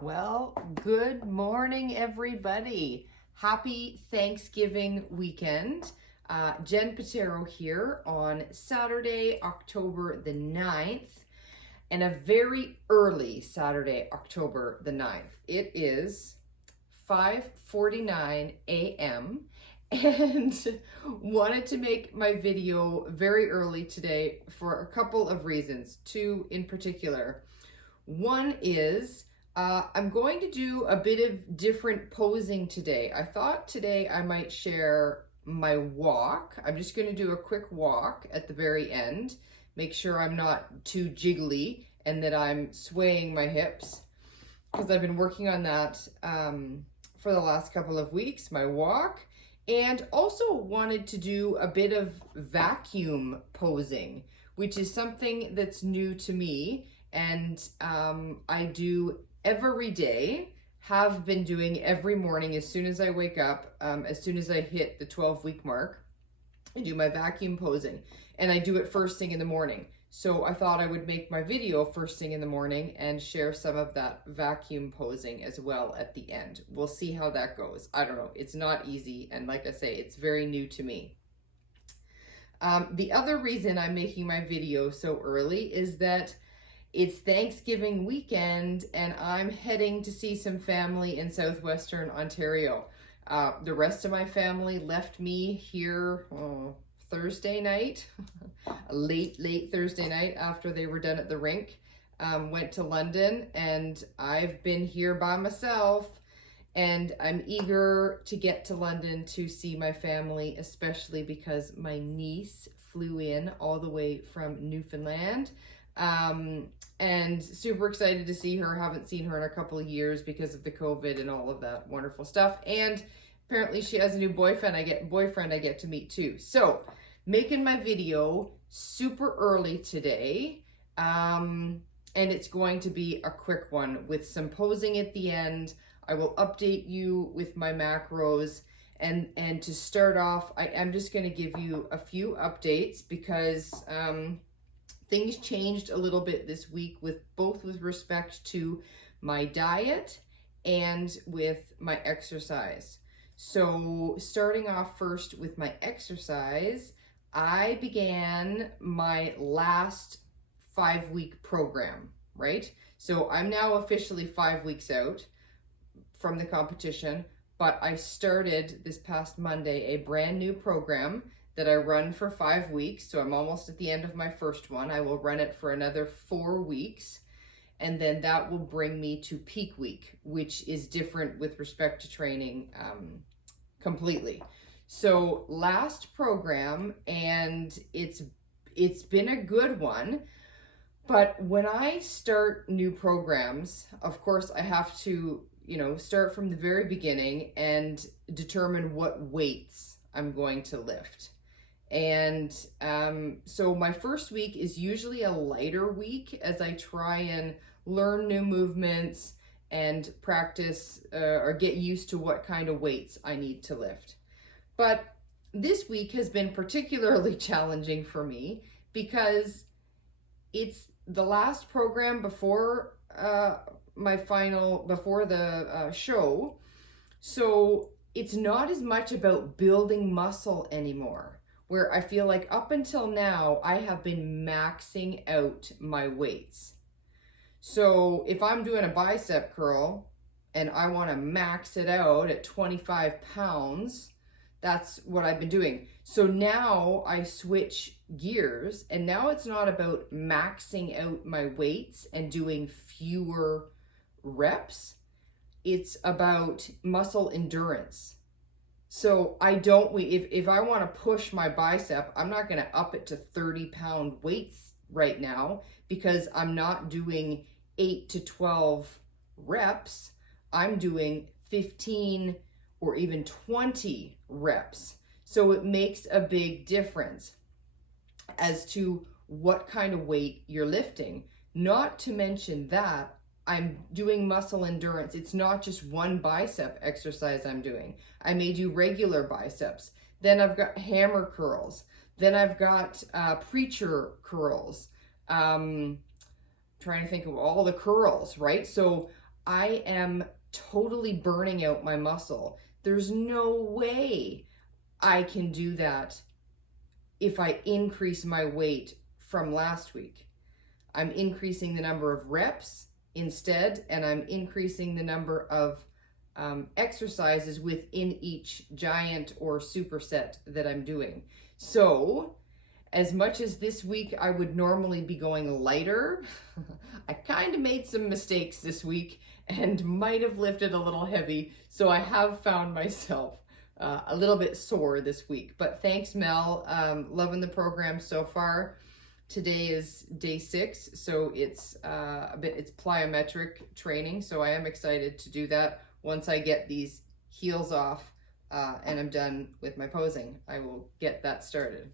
Well, good morning, everybody. Happy Thanksgiving weekend. Jen Patero here on Saturday, October the 9th, and a very early Saturday, October the 9th. It is 5:49 a.m. and wanted to make my video very early today for a couple of reasons, two in particular. One is I'm going to do a bit of different posing today. I thought today I might share my walk. I'm just going to do a quick walk at the very end. Make sure I'm not too jiggly and that I'm swaying my hips, because I've been working on that for the last couple of weeks, my walk. And also wanted to do a bit of vacuum posing, which is something that's new to me. And I do every day, have been doing every morning as soon as I wake up, as soon as I hit the 12-week mark, I do my vacuum posing, and I do it first thing in the morning. So I thought I would make my video first thing in the morning and share some of that vacuum posing as well at the end. We'll see how that goes. I don't know. It's not easy. And like I say, it's very new to me. The other reason I'm making my video so early is that it's Thanksgiving weekend and I'm heading to see some family in southwestern Ontario. The rest of my family left me here Thursday night, late Thursday night after they were done at the rink. Went to London, and I've been here by myself, and I'm eager to get to London to see my family, especially because my niece flew in all the way from Newfoundland. And super excited to see her. Haven't seen her in a couple of years because of the COVID and all of that wonderful stuff. And apparently she has a new boyfriend I get to meet too. So making my video super early today. And it's going to be a quick one with some posing at the end. I will update you with my macros. And to start off, I'm just going to give you a few updates because things changed a little bit this week with respect to my diet and with my exercise. So starting off first with my exercise, I began my last 5-week program, right? So I'm now officially 5 weeks out from the competition, but I started this past Monday a brand new program that I run for 5 weeks. So I'm almost at the end of my first one. I will run it for another 4 weeks. And then that will bring me to peak week, which is different with respect to training completely. So last program, and it's been a good one. But when I start new programs, of course, I have to, start from the very beginning and determine what weights I'm going to lift. And so my first week is usually a lighter week as I try and learn new movements and practice or get used to what kind of weights I need to lift. But this week has been particularly challenging for me because it's the last program before the show. So it's not as much about building muscle anymore, where I feel like up until now, I have been maxing out my weights. So if I'm doing a bicep curl and I want to max it out at 25 pounds, that's what I've been doing. So now I switch gears, and now it's not about maxing out my weights and doing fewer reps. It's about muscle endurance. So if I want to push my bicep, I'm not going to up it to 30-pound weights right now because I'm not doing 8 to 12 reps. I'm doing 15 or even 20 reps. So it makes a big difference as to what kind of weight you're lifting. Not to mention that I'm doing muscle endurance. It's not just one bicep exercise I'm doing. I may do regular biceps. Then I've got hammer curls. Then I've got preacher curls. Trying to think of all the curls, right? So I am totally burning out my muscle. There's no way I can do that if I increase my weight from last week. I'm increasing the number of reps instead, and I'm increasing the number of exercises within each giant or superset that I'm doing. So, as much as this week I would normally be going lighter, I kind of made some mistakes this week and might have lifted a little heavy. So I have found myself a little bit sore this week. But thanks, Mel. Loving the program so far. Today is day 6, so it's it's plyometric training. So I am excited to do that. Once I get these heels off and I'm done with my posing, I will get that started.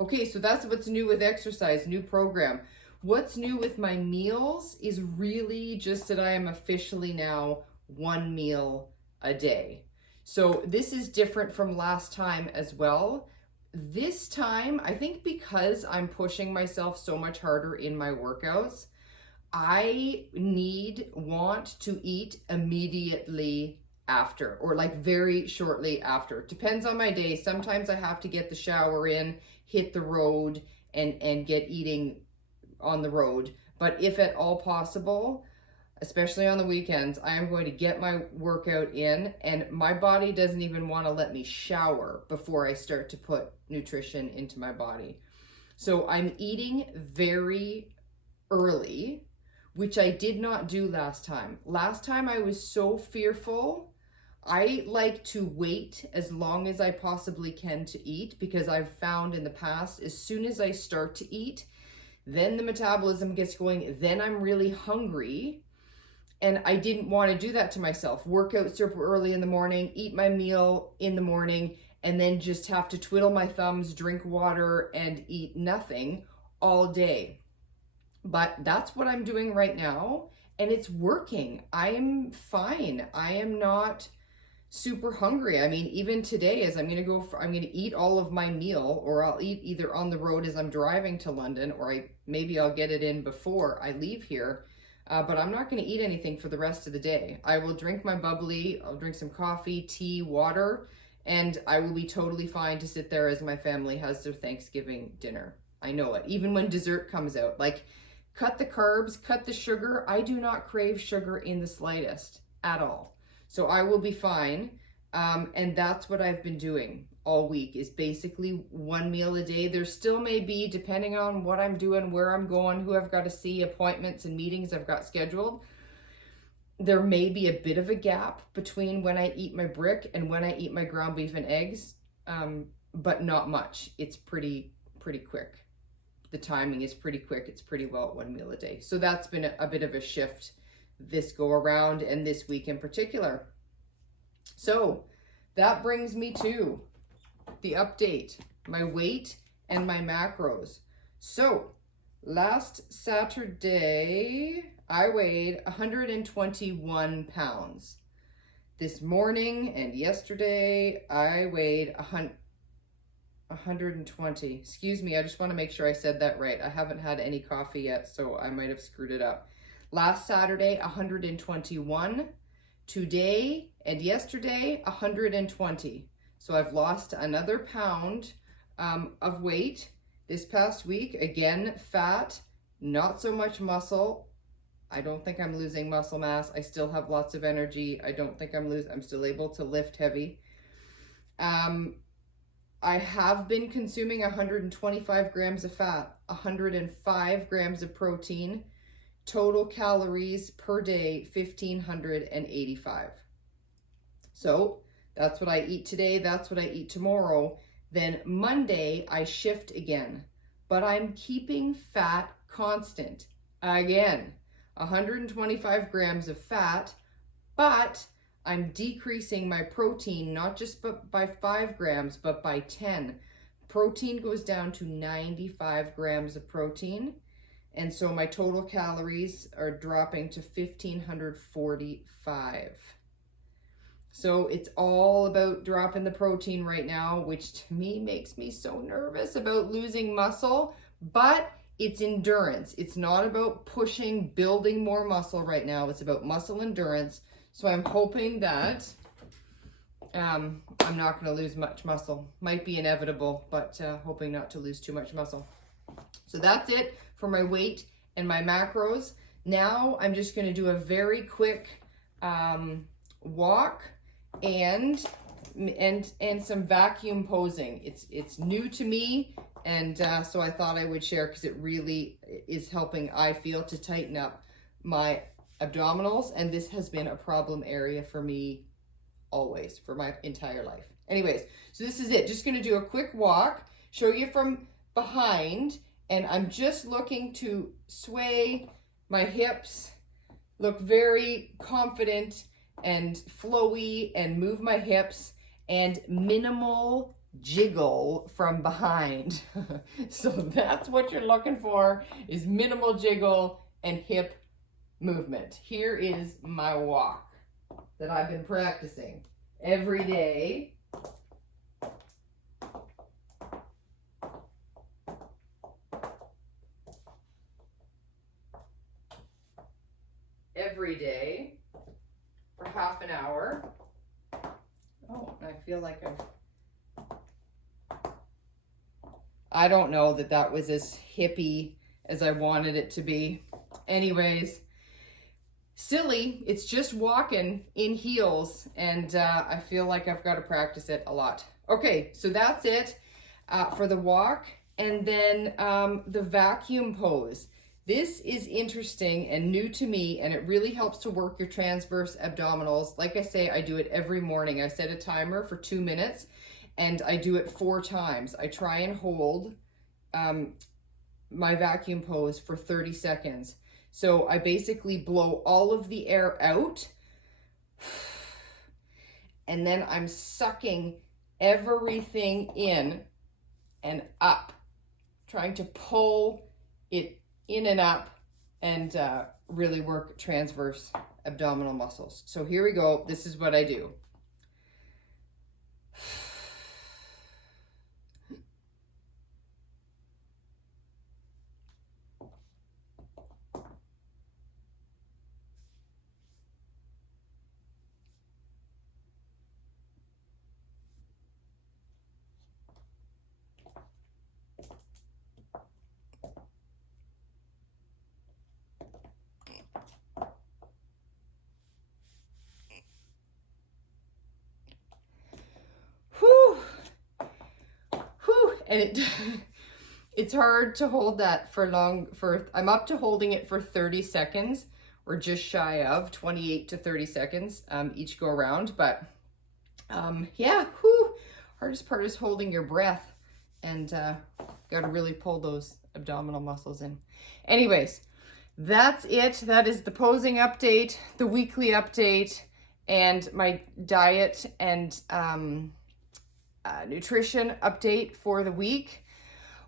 Okay, so that's what's new with exercise, new program. What's new with my meals is really just that I am officially now 1 meal a day. So this is different from last time as well. This time, I think because I'm pushing myself so much harder in my workouts, I want to eat immediately after, or like very shortly after. Depends on my day. Sometimes I have to get the shower in, hit the road, and get eating on the road. But if at all possible, especially on the weekends, I am going to get my workout in, and my body doesn't even want to let me shower before I start to put nutrition into my body. So I'm eating very early, which I did not do last time. Last time I was so fearful. I like to wait as long as I possibly can to eat, because I've found in the past, as soon as I start to eat, then the metabolism gets going, then I'm really hungry. And I didn't want to do that to myself. Work out super early in the morning, eat my meal in the morning, and then just have to twiddle my thumbs, drink water, and eat nothing all day. But that's what I'm doing right now, and it's working. I am fine. I am not super hungry. I mean, even today, as I'm going to eat all of my meal, or I'll eat either on the road as I'm driving to London, or maybe I'll get it in before I leave here. But I'm not going to eat anything for the rest of the day. I will drink my bubbly, I'll drink some coffee, tea, water, and I will be totally fine to sit there as my family has their Thanksgiving dinner. I know it. Even when dessert comes out, like, cut the carbs, cut the sugar. I do not crave sugar in the slightest at all. So I will be fine. And that's what I've been doing all week, is basically 1 meal a day. There still may be, depending on what I'm doing, where I'm going, who I've got to see, appointments and meetings I've got scheduled, there may be a bit of a gap between when I eat my brick and when I eat my ground beef and eggs, but not much. It's pretty quick. The timing is pretty quick. It's pretty well at 1 meal a day. So that's been a bit of a shift this go around, and this week in particular. So that brings me to the update, my weight and my macros. So last Saturday, I weighed 121 pounds. This morning and yesterday, I weighed 120. Excuse me, I just want to make sure I said that right. I haven't had any coffee yet, so I might have screwed it up. Last Saturday, 121. Today and yesterday, 120. So I've lost another pound of weight this past week. Again, fat, not so much muscle. I don't think I'm losing muscle mass. I still have lots of energy. I don't think I'm still able to lift heavy. I have been consuming 125 grams of fat, 105 grams of protein, total calories per day, 1,585. So that's what I eat today. That's what I eat tomorrow. Then Monday, I shift again, but I'm keeping fat constant. Again, 125 grams of fat, but I'm decreasing my protein, not just by 5 grams, but by 10. Protein goes down to 95 grams of protein. And so my total calories are dropping to 1,545. So it's all about dropping the protein right now, which to me makes me so nervous about losing muscle. But it's endurance. It's not about pushing, building more muscle right now. It's about muscle endurance. So I'm hoping that I'm not going to lose much muscle. Might be inevitable, but hoping not to lose too much muscle. So that's it for my weight and my macros. Now I'm just going to do a very quick walk and some vacuum posing. It's new to me, and so I thought I would share because it really is helping, I feel, to tighten up my abdominals, and this has been a problem area for me always, for my entire life. Anyways, so this is it. Just going to do a quick walk, show you from behind, and I'm just looking to sway my hips, look very confident and flowy, and move my hips, and minimal jiggle from behind. So that's what you're looking for, is minimal jiggle and hip movement. Here is my walk that I've been practicing every day. Every day for half an hour. Oh, I feel like I don't know that was as hippie as I wanted it to be. Anyways, silly, it's just walking in heels, and I feel like I've got to practice it a lot. Okay, so that's it for the walk. And then the vacuum pose. This is interesting and new to me, and it really helps to work your transverse abdominals. Like I say, I do it every morning. I set a timer for 2 minutes, and I do it 4 times. I try and hold my vacuum pose for 30 seconds. So I basically blow all of the air out, and then I'm sucking everything in and up, trying to pull it in and up, and really work transverse abdominal muscles. So here we go. This is what I do. And it's hard to hold that for long. I'm up to holding it for 30 seconds, or just shy of 28 to 30 seconds each go around. But yeah, hardest part is holding your breath, and got to really pull those abdominal muscles in. Anyways, that's it. That is the posing update, the weekly update, and my diet and nutrition update for the week.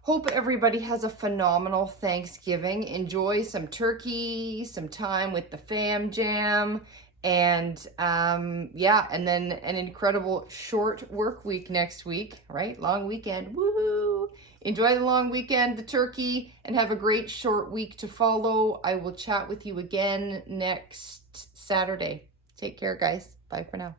Hope everybody has a phenomenal Thanksgiving. Enjoy some turkey, some time with the fam jam, and yeah, and then an incredible short work week next week, right? Long weekend, woohoo! Enjoy the long weekend, the turkey, and have a great short week to follow. I will chat with you again next Saturday. Take care, guys. Bye for now.